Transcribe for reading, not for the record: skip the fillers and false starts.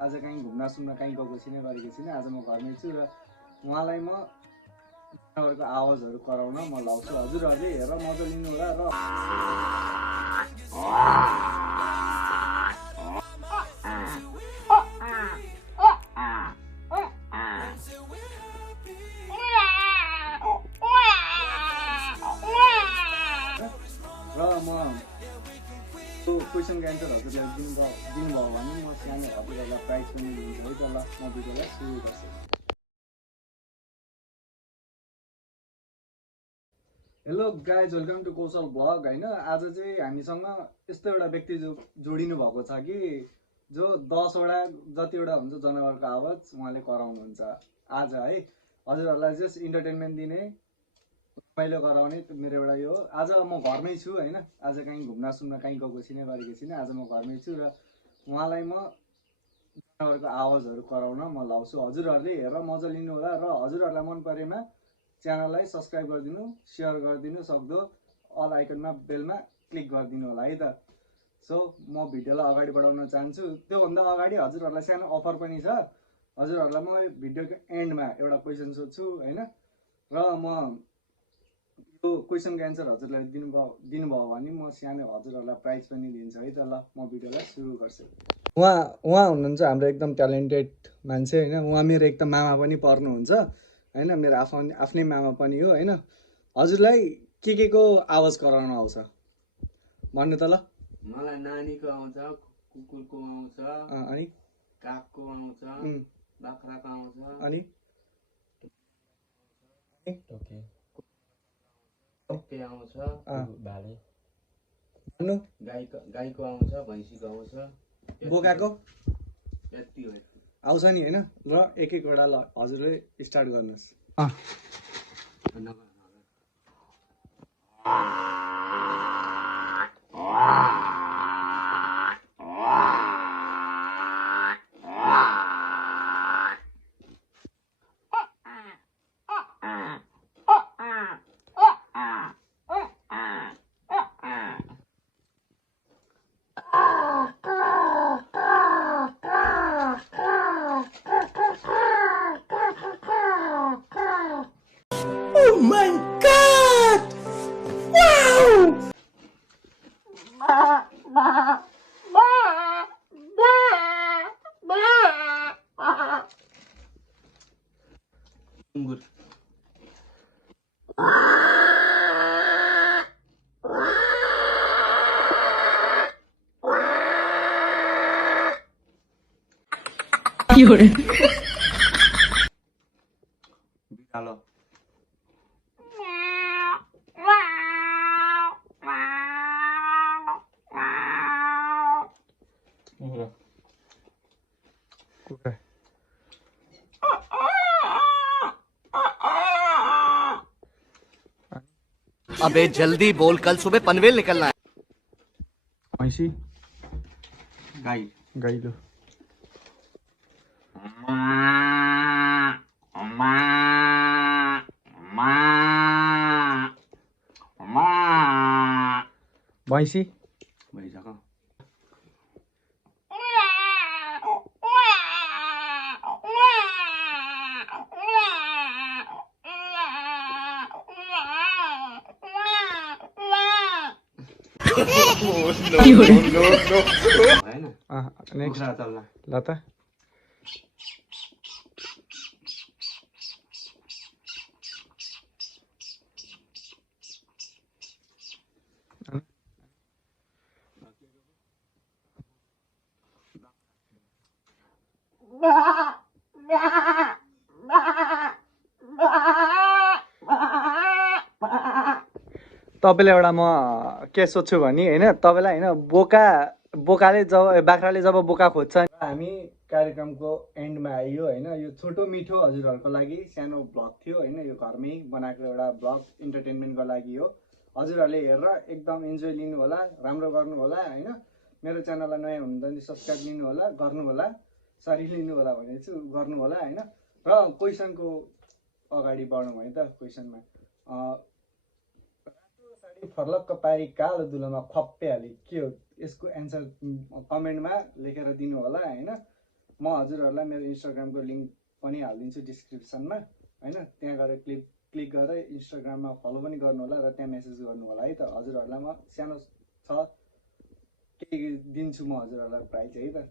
आज कहीँ घुम्न सुम्न कहीँ गएको छैन, गरेको छैन। आज म घरमै छु र उहाँलाई म जनावरको आवाजहरू कराउन म लाउँछु। हजुरहरूले हेरेर मजा लिनु होला र म क्वेसनको एन्सर हजुरलाई दिनुभयो भने म सानो हजुरहरूलाई प्राइज पनि दिन्छु है त। ल म भिडियोलाई सुरु गर्छु। हेलो गाइज, वेलकम टु कौशल ब्लग। होइन, आज चाहिँ हामीसँग यस्तो एउटा व्यक्ति जोडिनु भएको छ कि जो 10वटा जतिवटा हुन्छ जनावरको आवाज उहाँले कराउनुहुन्छ आज है। हजुरहरूलाई जस्ट इन्टरटेनमेन्ट दिने, रमाइलो गराउने मेरो एउटा यो हो। आज म घरमै छु होइन, आज कहीँ घुम्न सुम्न कहीँ गएको छैन, गरेको छैन। आज म घरमै छु र उहाँलाई म जनावरको आवाजहरू कराउन म लाउँछु। हजुरहरूले हेरेर मजा लिनु होला र हजुरहरूलाई मन परेमा च्यानललाई सब्सक्राइब गरिदिनु, सेयर गरिदिनु, सक्दो अल आइकनमा बेलमा क्लिक गरिदिनु होला है त। सो म भिडियोलाई अगाडि बढाउन चाहन्छु। त्योभन्दा अगाडि हजुरहरूलाई सानो अफर पनि छ। हजुरहरूलाई म भिडियोको एन्डमा एउटा क्वेसन सोध्छु होइन, र म यो क्वेसनको एन्सर हजुरलाई दिनुभयो भने म सानो हजुरहरूलाई प्राइज पनि दिन्छु है त। ल म भिडियोलाई सुरु गर्छु। उहाँ हुनुहुन्छ हाम्रो एकदम ट्यालेन्टेड मान्छे होइन। उहाँ मेरो एकदम मामा पनि पर्नुहुन्छ होइन, मेरो आफ्नै मामा पनि हो होइन। हजुरलाई के को आवाज कराउन आउँछ भन्नु त ल। मलाई नानीको आउँछ, कुकुरको आउँछ, अनि कागको आउँछ, बाख्राको आउँछ, अनि टोके आउँछ, भाले भन्नु, गाईको आउँछ, भैँसीको आउँछ, बोकाको यति हो आउँछ नि होइन। र एक एकवटा ल हजुरले स्टार्ट गर्नुहोस्। Oh my God! Wow! सुँगुर, बिरालो, कुकुर, अबे जल्दी बोल, कल सुबह पनवेल निकलना है। भैँसी, गाई, गाइलो, भैँसी, भैँसाको होइन, नेक्स्ट कुखुरा चल्ला, ल त। तपाईँलाई एउटा म के सोध्छु भने होइन, तपाईँलाई होइन बोकाले जब बाख्राले जब बोका खोज्छ, हामी कार्यक्रमको एन्डमा आइयो होइन। यो छोटो मिठो हजुरहरूको लागि सानो भ्लग थियो होइन, यो घरमै बनाएको एउटा भ्लग इन्टरटेनमेन्टको लागि हो। हजुरहरूले हेरेर एकदम इन्जोय लिनु होला, राम्रो गर्नु होला होइन। मेरो च्यानललाई नयाँ हुनुहुन्छ भने सब्सक्राइब लिनु होला, गर्नु होला, सरी लिनु होला भनेछु, गर्नु होला होइन। र क्वेसनको अगाडि बढौँ है त। क्वेसनमा फर्लक्क पारी कालो दुलोमा खप्पिहाले के हो, यसको एन्सर कमेन्टमा लेखेर दिनु होला होइन। म हजुरहरूलाई मेरो इन्स्टाग्रामको लिङ्क पनि हालिदिन्छु डिस्क्रिप्सनमा होइन, त्यहाँ गएर क्लिक गरेर इन्स्टाग्राममा फलो पनि गर्नु होला र त्यहाँ मेसेज गर्नु होला है त। हजुरहरूलाई म सानो छ केही दिन्छु म हजुरहरूलाई प्राइज है त।